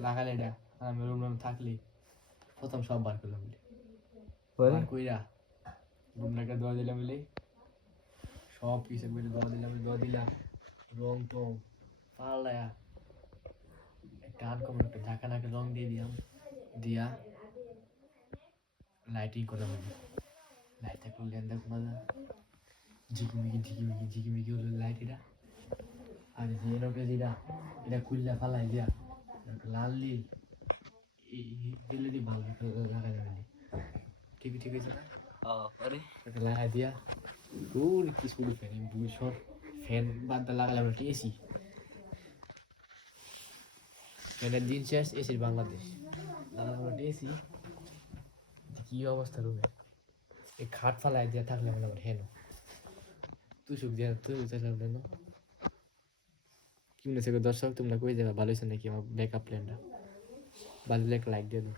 লাগালে এটা আমি রুম থাকলি প্রথম সব বার করলাম বলে পরে বার কইরা রুমটাকে দোয়া দিলাম বলে সব কিছু করে দোয়া দিলাম রং টং পাল্লায়া একটা আনকমন একটা ঝাঁকা নাকে রং দিয়ে দিলাম দিয়া লাইটিং করা হলো লাইট থাকলো লেন্দা কোনা ঝিকিমিকি হলো লাইট এটা আর যে এনকে যেটা এটা খুললা ফালাই দিয়া লাল নীল এই দিলে দি ভালো লাগাই যাবে ঠিক আছে না পরে এটা লাগাই দিয়া দূর কি শুরু ফ্যান বুঝছর ফ্যান বাদ লাগালে আমরা এসি ফ্যানের দিন শেষ এসির বাংলাদেশ লাগালে আমরা এসি কি অবস্থা রুমে এই খাট ফালাই দিয়া থাকলে মানে আমার হেন তুই সুখ দিয়া তুই চাইলাম না কি মনে হচ্ছে দর্শক তোমরা কই যাবা ভালো হয়েছে নাকি আমার ব্যাকআপ প্ল্যানটা ভালো লাগলে একটা লাইক দিয়ে দাও